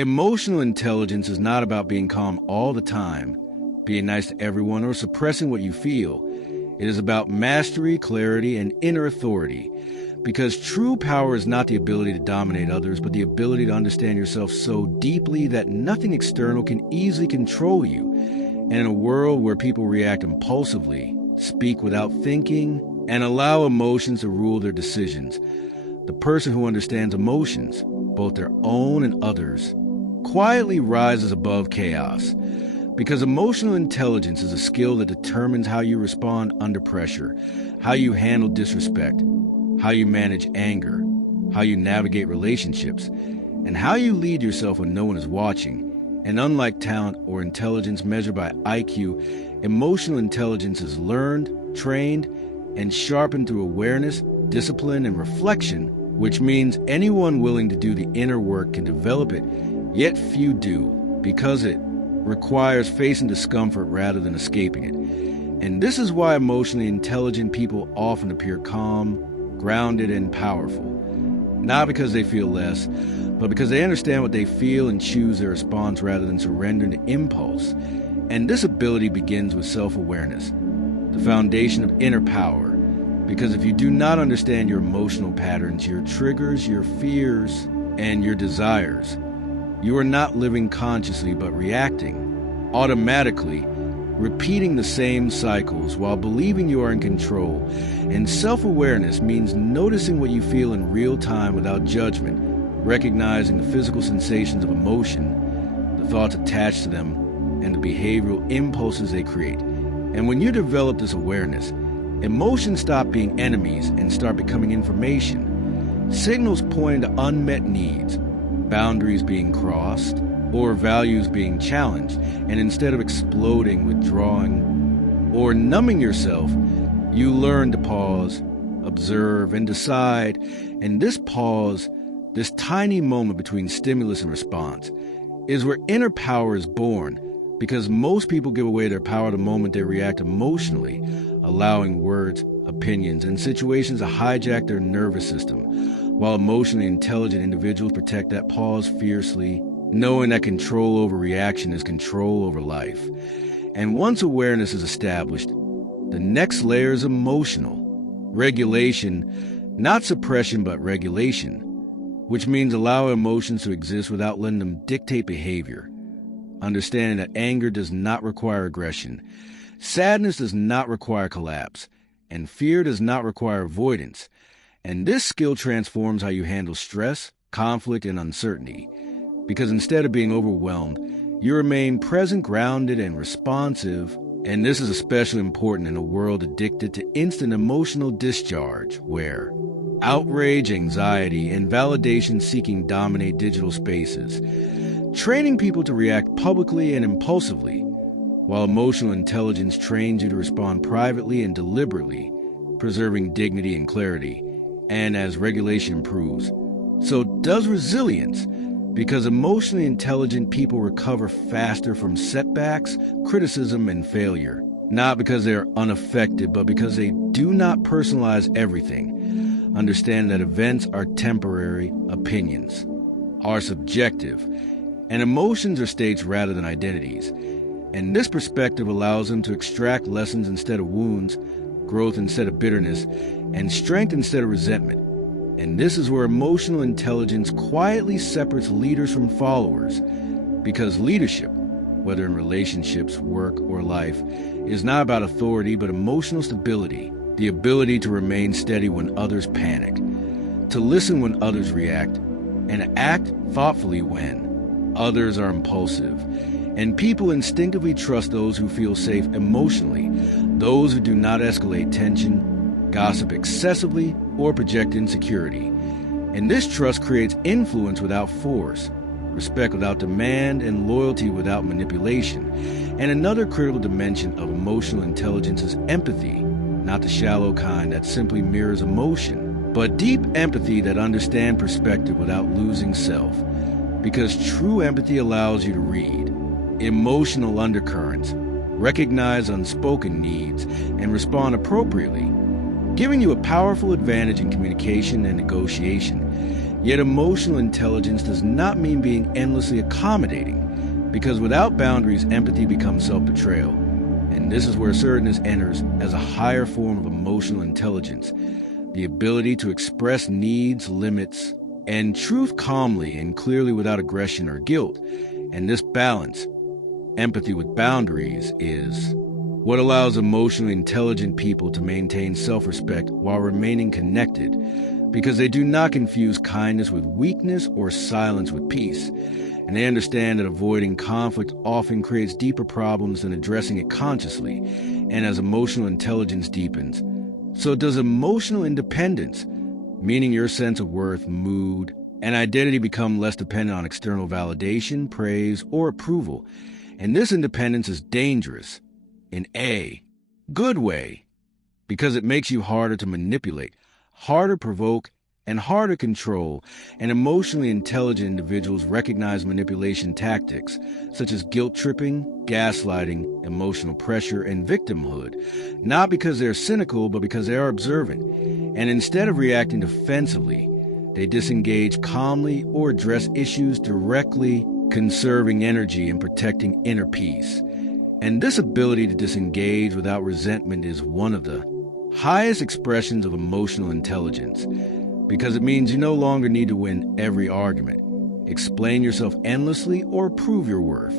Emotional intelligence is not about being calm all the time, being nice to everyone, or suppressing what you feel. It is about mastery, clarity, and inner authority. Because true power is not the ability to dominate others, but the ability to understand yourself so deeply that nothing external can easily control you. And in a world where people react impulsively, speak without thinking, and allow emotions to rule their decisions, the person who understands emotions, both their own and others, quietly rises above chaos. Because emotional intelligence is a skill that determines how you respond under pressure, how you handle disrespect, how you manage anger, how you navigate relationships, and how you lead yourself when no one is watching. And unlike talent or intelligence measured by IQ, emotional intelligence is learned, trained, and sharpened through awareness, discipline, and reflection, which means anyone willing to do the inner work can develop it, yet few do, because it requires facing discomfort rather than escaping it. And this is why emotionally intelligent people often appear calm, grounded, and powerful. Not because they feel less, but because they understand what they feel and choose their response rather than surrendering to impulse. And this ability begins with self-awareness, the foundation of inner power. Because if you do not understand your emotional patterns, your triggers, your fears, and your desires, you are not living consciously but reacting, automatically, repeating the same cycles while believing you are in control. And self-awareness means noticing what you feel in real time without judgment, recognizing the physical sensations of emotion, the thoughts attached to them, and the behavioral impulses they create. And when you develop this awareness, emotions stop being enemies and start becoming information, signals pointing to unmet needs, boundaries being crossed, or values being challenged. And instead of exploding, withdrawing, or numbing yourself, you learn to pause, observe, and decide. And this pause, this tiny moment between stimulus and response, is where inner power is born. Because most people give away their power the moment they react emotionally, allowing words, opinions, and situations to hijack their nervous system, while emotionally intelligent individuals protect that pause fiercely, knowing that control over reaction is control over life. And once awareness is established, the next layer is emotional regulation, not suppression but regulation, which means allowing emotions to exist without letting them dictate behavior. Understanding that anger does not require aggression, sadness does not require collapse, and fear does not require avoidance. And this skill transforms how you handle stress, conflict, and uncertainty. Because instead of being overwhelmed, you remain present, grounded, and responsive. And this is especially important in a world addicted to instant emotional discharge, where outrage, anxiety, and validation-seeking dominate digital spaces, training people to react publicly and impulsively, while emotional intelligence trains you to respond privately and deliberately, preserving dignity and clarity. And as regulation improves, so does resilience, because emotionally intelligent people recover faster from setbacks, criticism, and failure, not because they are unaffected, but because they do not personalize everything. Understand that events are temporary, opinions are subjective, and emotions are states rather than identities. And this perspective allows them to extract lessons instead of wounds, growth instead of bitterness, and strength instead of resentment. And this is where emotional intelligence quietly separates leaders from followers. Because leadership, whether in relationships, work, or life, is not about authority but emotional stability, the ability to remain steady when others panic, to listen when others react, and act thoughtfully when others are impulsive. And people instinctively trust those who feel safe emotionally, those who do not escalate tension, gossip excessively, or project insecurity. And this trust creates influence without force, respect without demand, and loyalty without manipulation. And another critical dimension of emotional intelligence is empathy, not the shallow kind that simply mirrors emotion, but deep empathy that understands perspective without losing self. Because true empathy allows you to read emotional undercurrents, recognize unspoken needs, and respond appropriately, giving you a powerful advantage in communication and negotiation. Yet emotional intelligence does not mean being endlessly accommodating, because without boundaries, empathy becomes self-betrayal. And this is where assertiveness enters as a higher form of emotional intelligence, the ability to express needs, limits, and truth calmly and clearly without aggression or guilt. And this balance, empathy with boundaries, is what allows emotionally intelligent people to maintain self-respect while remaining connected, because they do not confuse kindness with weakness or silence with peace. And they understand that avoiding conflict often creates deeper problems than addressing it consciously. And as emotional intelligence deepens, so does emotional independence, meaning your sense of worth, mood, and identity become less dependent on external validation, praise, or approval. And this independence is dangerous in a good way, because it makes you harder to manipulate, harder to provoke, and harder to control. And emotionally intelligent individuals recognize manipulation tactics such as guilt tripping, gaslighting, emotional pressure, and victimhood, not because they're cynical, but because they are observant. And instead of reacting defensively, they disengage calmly or address issues directly, conserving energy and protecting inner peace. And this ability to disengage without resentment is one of the highest expressions of emotional intelligence, because it means you no longer need to win every argument, explain yourself endlessly, or prove your worth.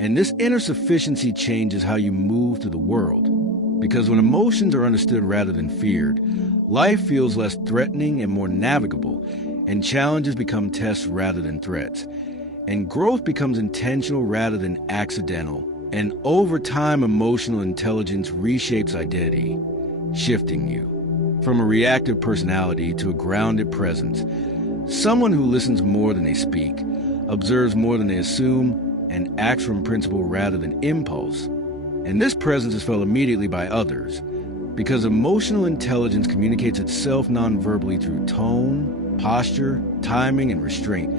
And this inner sufficiency changes how you move through the world, because when emotions are understood rather than feared, life feels less threatening and more navigable, and challenges become tests rather than threats. And growth becomes intentional rather than accidental. And over time, emotional intelligence reshapes identity, shifting you from a reactive personality to a grounded presence, someone who listens more than they speak, observes more than they assume, and acts from principle rather than impulse. And this presence is felt immediately by others, because emotional intelligence communicates itself non-verbally through tone, posture, timing, and restraint,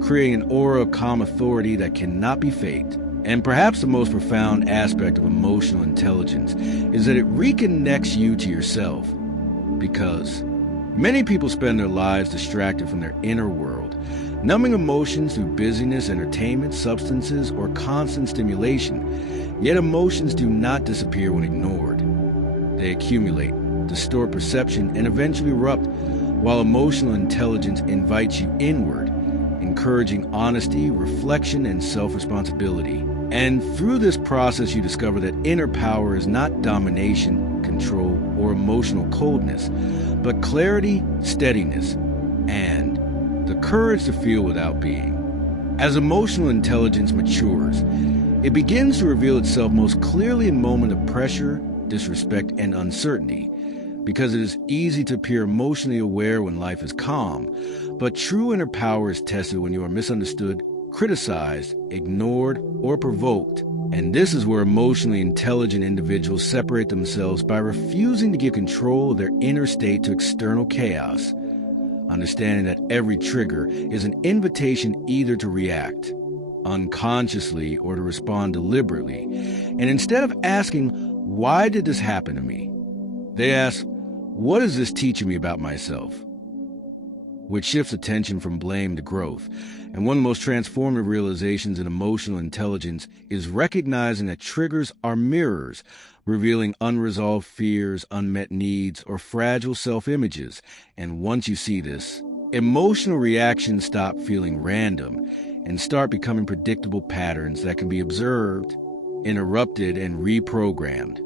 creating an aura of calm authority that cannot be faked. And perhaps the most profound aspect of emotional intelligence is that it reconnects you to yourself, because many people spend their lives distracted from their inner world, numbing emotions through busyness, entertainment, substances, or constant stimulation. Yet emotions do not disappear when ignored. They accumulate, distort perception, and eventually erupt, while emotional intelligence invites you inward, encouraging honesty, reflection, and self-responsibility. And through this process, you discover that inner power is not domination, control, or emotional coldness, but clarity, steadiness, and the courage to feel without being. As emotional intelligence matures, it begins to reveal itself most clearly in moments of pressure, disrespect, and uncertainty, because it is easy to appear emotionally aware when life is calm, but true inner power is tested when you are misunderstood, criticized, ignored, or provoked. And this is where emotionally intelligent individuals separate themselves by refusing to give control of their inner state to external chaos, understanding that every trigger is an invitation either to react unconsciously or to respond deliberately. And instead of asking, "Why did this happen to me?" they ask, "What is this teaching me about myself?" Which shifts attention from blame to growth. And one of the most transformative realizations in emotional intelligence is recognizing that triggers are mirrors, revealing unresolved fears, unmet needs, or fragile self-images. And once you see this, emotional reactions stop feeling random and start becoming predictable patterns that can be observed, interrupted, and reprogrammed.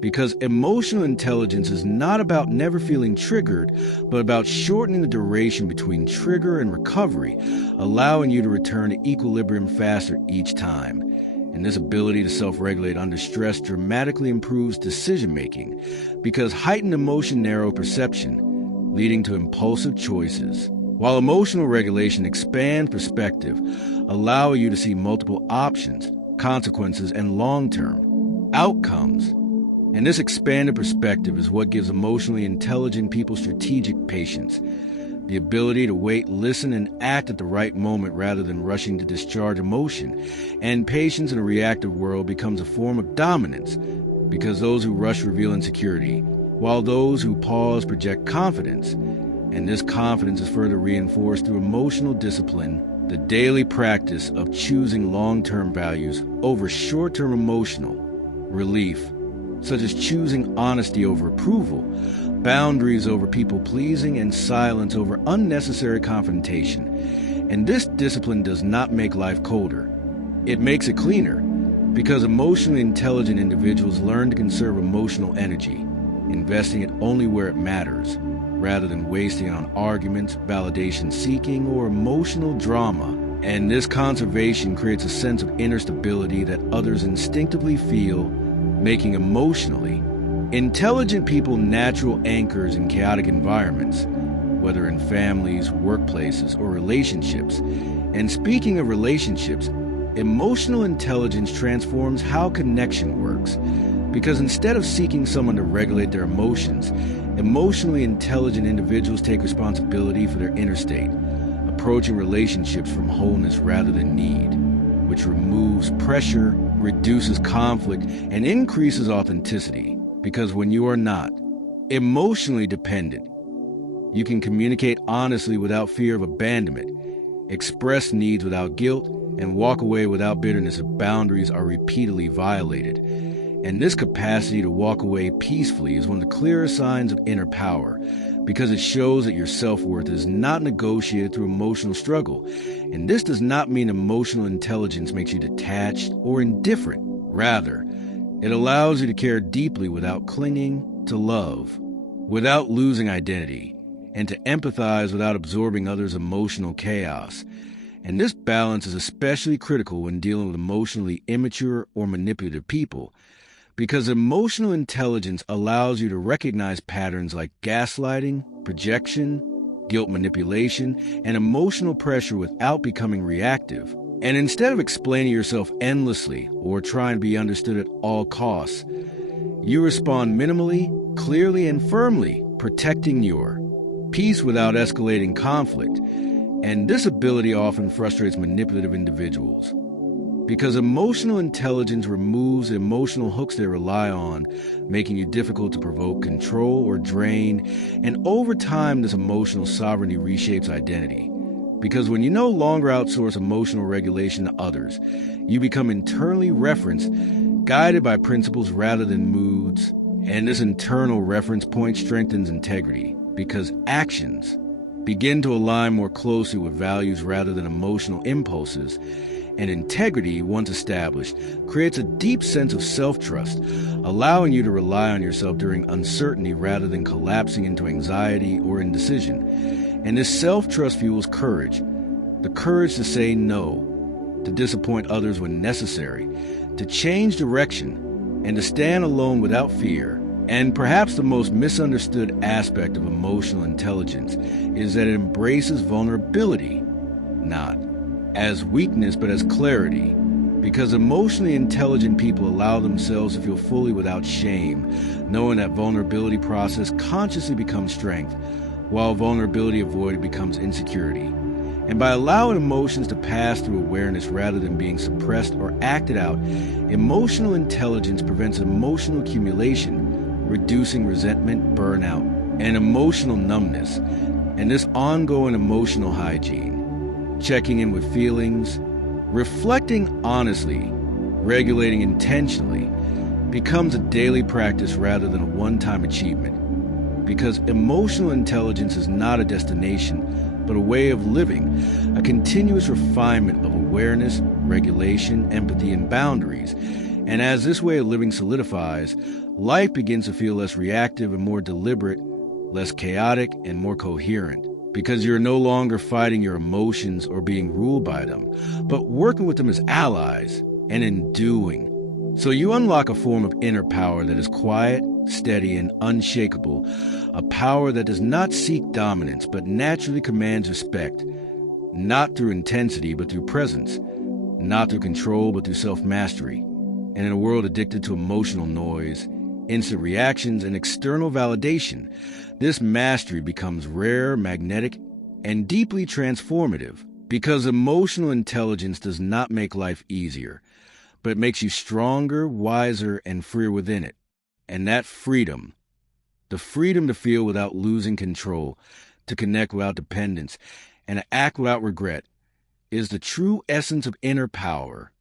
Because emotional intelligence is not about never feeling triggered, but about shortening the duration between trigger and recovery, allowing you to return to equilibrium faster each time. And this ability to self-regulate under stress dramatically improves decision-making, because heightened emotion narrows perception, leading to impulsive choices, while emotional regulation expands perspective, allowing you to see multiple options, consequences, and long-term outcomes. And this expanded perspective is what gives emotionally intelligent people strategic patience, the ability to wait, listen, and act at the right moment rather than rushing to discharge emotion. And patience in a reactive world becomes a form of dominance, because those who rush reveal insecurity, while those who pause project confidence. And this confidence is further reinforced through emotional discipline, the daily practice of choosing long-term values over short-term emotional relief, such as choosing honesty over approval, boundaries over people-pleasing, and silence over unnecessary confrontation. And this discipline does not make life colder. It makes it cleaner, because emotionally intelligent individuals learn to conserve emotional energy, investing it only where it matters, rather than wasting it on arguments, validation seeking, or emotional drama. And this conservation creates a sense of inner stability that others instinctively feel, making emotionally intelligent people natural anchors in chaotic environments, whether in families, workplaces, or relationships. And speaking of relationships, emotional intelligence transforms how connection works, because instead of seeking someone to regulate their emotions, emotionally intelligent individuals take responsibility for their inner state, approaching relationships from wholeness rather than need, which removes pressure, reduces conflict, and increases authenticity. Because when you are not emotionally dependent, you can communicate honestly without fear of abandonment, express needs without guilt, and walk away without bitterness if boundaries are repeatedly violated. And this capacity to walk away peacefully is one of the clearest signs of inner power, because it shows that your self-worth is not negotiated through emotional struggle. And this does not mean emotional intelligence makes you detached or indifferent. Rather, it allows you to care deeply without clinging to love, without losing identity, and to empathize without absorbing others' emotional chaos. And this balance is especially critical when dealing with emotionally immature or manipulative people, because emotional intelligence allows you to recognize patterns like gaslighting, projection, guilt manipulation, and emotional pressure without becoming reactive. And instead of explaining yourself endlessly or trying to be understood at all costs, you respond minimally, clearly, and firmly, protecting your peace without escalating conflict. And this ability often frustrates manipulative individuals, because emotional intelligence removes the emotional hooks they rely on, making you difficult to provoke, control, or drain. And over time, this emotional sovereignty reshapes identity. Because when you no longer outsource emotional regulation to others, you become internally referenced, guided by principles rather than moods. And this internal reference point strengthens integrity, because actions begin to align more closely with values rather than emotional impulses. And integrity, once established, creates a deep sense of self-trust, allowing you to rely on yourself during uncertainty rather than collapsing into anxiety or indecision. And this self-trust fuels courage, the courage to say no, to disappoint others when necessary, to change direction, and to stand alone without fear. And perhaps the most misunderstood aspect of emotional intelligence is that it embraces vulnerability, not as weakness, but as clarity, because emotionally intelligent people allow themselves to feel fully without shame, knowing that vulnerability process consciously becomes strength, while vulnerability avoided becomes insecurity. And by allowing emotions to pass through awareness rather than being suppressed or acted out, emotional intelligence prevents emotional accumulation, reducing resentment, burnout, and emotional numbness. And this ongoing emotional hygiene, checking in with feelings, reflecting honestly, regulating intentionally, becomes a daily practice rather than a one-time achievement. Because emotional intelligence is not a destination, but a way of living, a continuous refinement of awareness, regulation, empathy, and boundaries. And as this way of living solidifies, life begins to feel less reactive and more deliberate, less chaotic and more coherent. Because you're no longer fighting your emotions or being ruled by them, but working with them as allies and in doing. So you unlock a form of inner power that is quiet, steady, and unshakable, a power that does not seek dominance but naturally commands respect, not through intensity but through presence, not through control but through self-mastery. And in a world addicted to emotional noise, instant reactions, and external validation, this mastery becomes rare, magnetic, and deeply transformative, because emotional intelligence does not make life easier, but it makes you stronger, wiser, and freer within it. And that freedom, the freedom to feel without losing control, to connect without dependence, and to act without regret is the true essence of inner power.